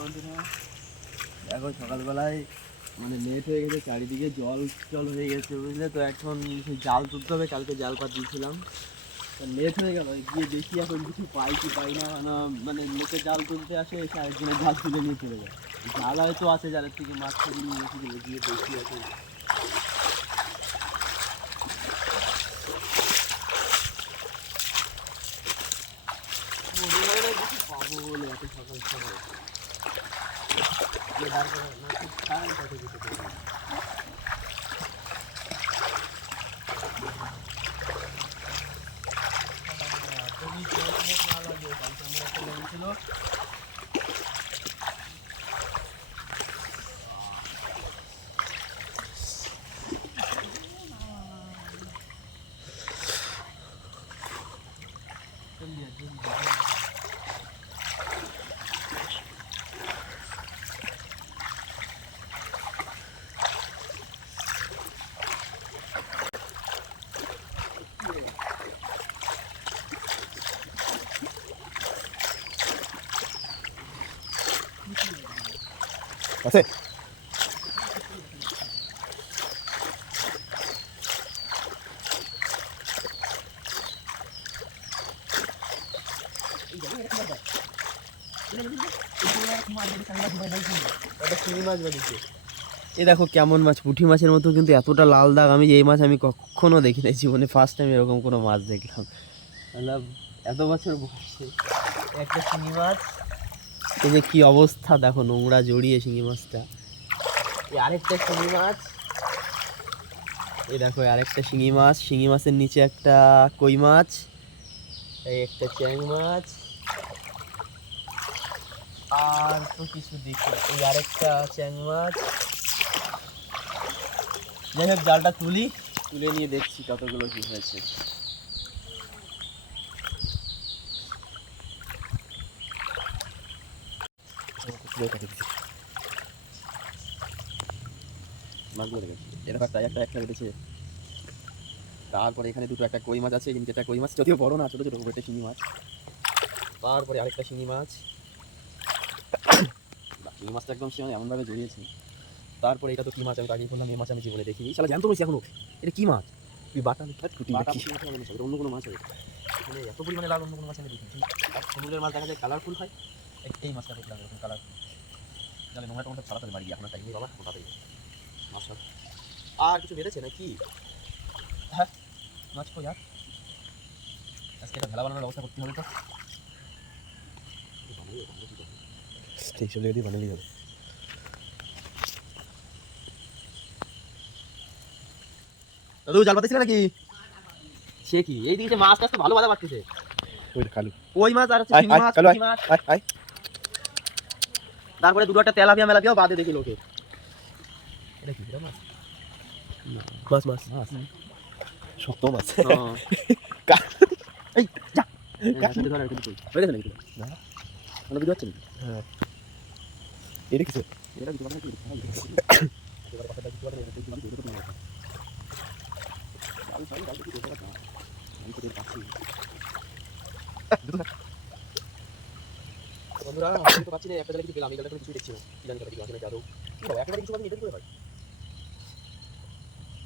বন্ধুরা, দেখো সকালবেলায় মানে লেট হয়ে গেছে, চারিদিকে জল জল হয়ে গেছে বুঝলে তো। এখন জাল তুলতে হবে, কালকে জাল পাত দিয়েছিলাম, লেট হয়ে গেল। গিয়ে দেখি এখন কিছু পাই কি পাই না। মানে লোকে জাল তুলতে আসে, এসে আরেকজনের জাল তুলে নিয়ে চলে যায়। জাল হয়তো আছে, জালের থেকে মাছ ধরে নিয়ে এসে গিয়ে দেখি আছে কিছু পাবো বলে এত সকাল সকাল ছিল। আছে এই দেখো কেমন মাছ, পুঁটি মাছের মতো, কিন্তু এতটা লাল দাগ আমি এই মাছ আমি কখনো দেখি নাই জীবনে। ফার্স্ট টাইম এরকম কোনো মাছ দেখলাম। এত বছর বসে একটা শিঙি মাছ, এই যে কি অবস্থা দেখো, নোংরা জড়িয়ে শিঙি মাছটা। এই আরেকটা শিঙি মাছ, এই দেখো আরেকটা শিঙি মাছ, শিঙি মাছের নিচে একটা কই মাছ, এই একটা চ্যাং মাছ, আর তো কিছু দেখি এই আরেকটা চ্যাং মাছ। যাই হোক, জালটা তুলে নিয়ে দেখছি কতগুলো কি হয়েছে। মাছগুলো দেখেছি, এরকম একটা বেঁধেছে। তারপরে এখানে দুটো একটা কই মাছ আছে, কিন্তু একটা কই মাছ যদিও বড় না, ছোট ছোট একটা শিঙি মাছ। তারপরে আরেকটা শিঙি মাছ, শিঙি মাছটা একদম এমনভাবে জড়িয়েছে। তারপরে এটা তো কি মাছ, আমি আগেই বললাম এই মাছ আমি জীবনে দেখিনি। শালা জ্যান্ত রয়েছে এখনো। এটা কি মাছ? তুই বাটা অন্য কোনো মাছ হবে এখানে, এত পরিমাণে লাল অন্য কোনো মাছ আমি দেখিনি। আর সমুদ্রের মাছ দেখা যায় কালারফুল হয়, এই মাছটা দেখলাম এরকম কালারফুল। জানে নোংরা টোংরা ছাড়াতে বাড়ি এখন টাইম নেই বাবা, ওটাতেই মাছ। আর কিছু বেড়েছে নাকি? হ্যাঁ, মাছ কই আর? আজকে একটা ভেলা বানানোর ব্যবস্থা করতে হবে তো। এইসব জায়গা দিয়ে বানালেই হবে। দাদু জাল পাতিছিল নাকি? সে কি এই দিকে মাছ টাছ তো ভালো বাধা পাচ্ছে। ওই কালু কই মাছ আর হচ্ছে শিঙি মাছ, পুঁটি মাছ। তারপরে দুটো একটা তেলাপিয়া মেলাপিয়াও বাদে দেখি লোকে। এটা কি মাছ? মাছ মাছ মাছ শক্ত মাছ। এই যা হয়ে গেছে নাকি? না কোনো ভিডিও হচ্ছে নাকি? হ্যাঁ, এটা কিছু এটা কিছু বানাই কি? বন্ধুরা আমি তো পাচ্ছি না, একটা জায়গায় কিছু পেলাম, এই জায়গাটা কিছু দেখছি না, কি জানি কিছু আছে নাকি আদৌ। কি হবে একেবারে কিছু পাবি, এটা কি করে হয়?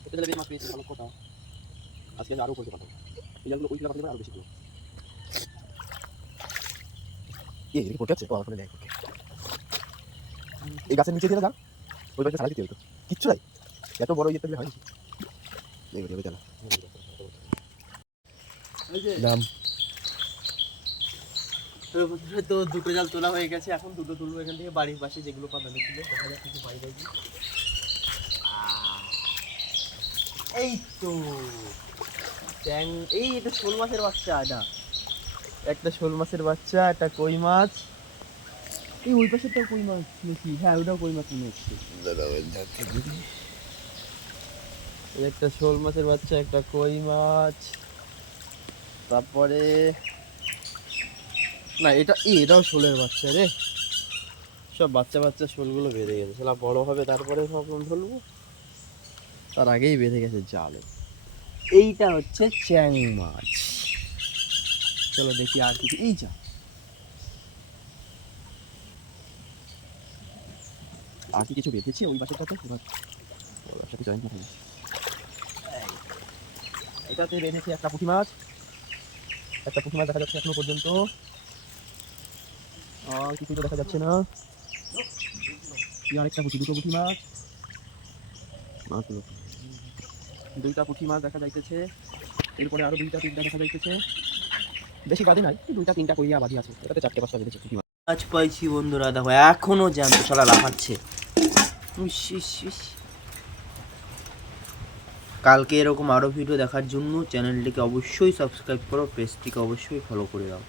এটা জায়গায় মাছ পেয়েছি, ভালো কথা। আজকে আরও করতে পারতাম, এই জায়গাগুলো ওই জায়গা আরও বেশি ছিল। এই পড়ে আছে। ও আমার দেখ, ওকে এই গাছের নিচে দিয়ে যা, ওই পাশে সারা দিতে হতো, কিচ্ছু নাই। এত বড় ইয়ে পেলে হয় দেখবে চালা দাম। তো দুটো জাল তোলা হয়ে গেছে, এখন দুটো তুলবো এখান থেকে। বাড়ির পাশে যেগুলো পাতানো ছিল, দেখা যাক কিছু পাই দেখি। এই তো ট্যাং, এই এটা শোল মাছের বাচ্চা, এটা একটা শোল মাছের বাচ্চা, একটা কই মাছ। এই ওই পাশেরটাও কই মাছ নাকি? হ্যাঁ ওটাও কই মাছ মনে হচ্ছে। একটা শোল মাছের বাচ্চা, একটা কই মাছ, তারপরে না এটাও শোলের বাচ্চা রে। সব বাচ্চা বাচ্চা শোলগুলো বেঁধে গেছে, সেটা বড় হবে তারপরে সব ধরবো, তার আগেই বেঁধে গেছে জালে। এইটা হচ্ছে চ্যাং মাছ। চলো দেখি আর কিছু। এই যা আর কি কিছু বেঁধেছি ওই বাসেরটাতে, এবার ওর সাথে জয়েন্ট করে নিচ্ছি। এটাতে বেঁধেছি একটা পুঁটি মাছ, দেখা যাচ্ছে এখনো পর্যন্ত, আর কিছু তো দেখা যাচ্ছে না। আরেকটা পুঁটি, দুটো পুঁটি মাছ, দুইটা পুঁটি মাছ দেখা যাইতেছে। এরপরে আরো দুইটা তিনটা দেখা যাইতেছে, বেশি বাদে নাই, দুইটা তিনটা কইয়া বাদি আছে, এটাতে 4-5টা বেঁধেছে পুঁটি মাছ। মাছ পাইছি বন্ধুরা, দেখো এখনো জ্যান্ত, শালা লাফাচ্ছে। ইস, ইস, ইস। কালকে এরকম আরো ভিডিও দেখার জন্য চ্যানেলটিকে অবশ্যই সাবস্ক্রাইব করো, পেজটিকে অবশ্যই ফলো করে দাও।